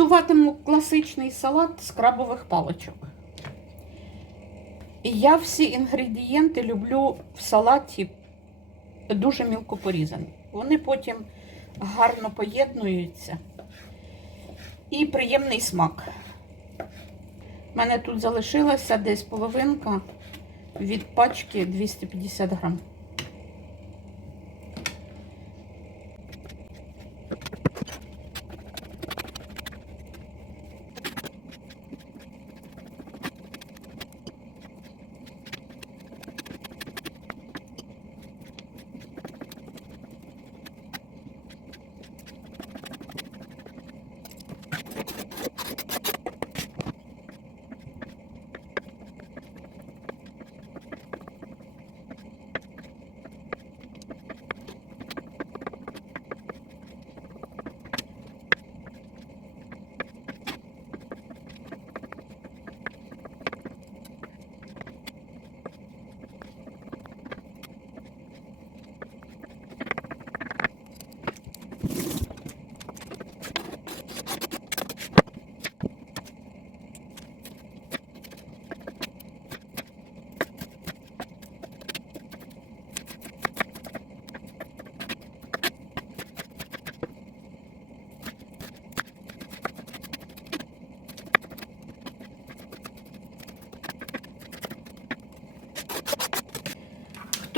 Готуватиму класичний салат з крабових паличок. Я всі інгредієнти люблю в салаті дуже мілко порізані. Вони потім гарно поєднуються і приємний смак. У мене тут залишилася десь половинка від пачки 250 грам.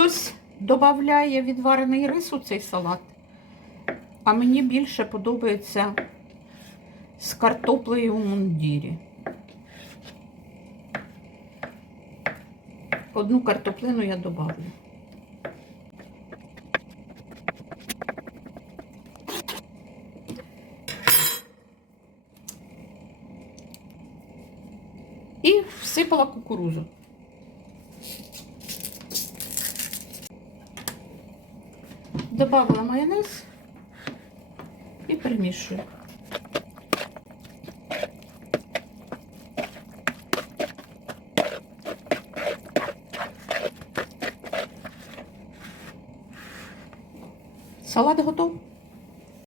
Хтось додає відварений рис у цей салат, а мені більше подобається з картоплею у мундірі. Одну картоплину я добавлю. І всипала кукурузу. Добавила майонез і перемішую. Салат готов.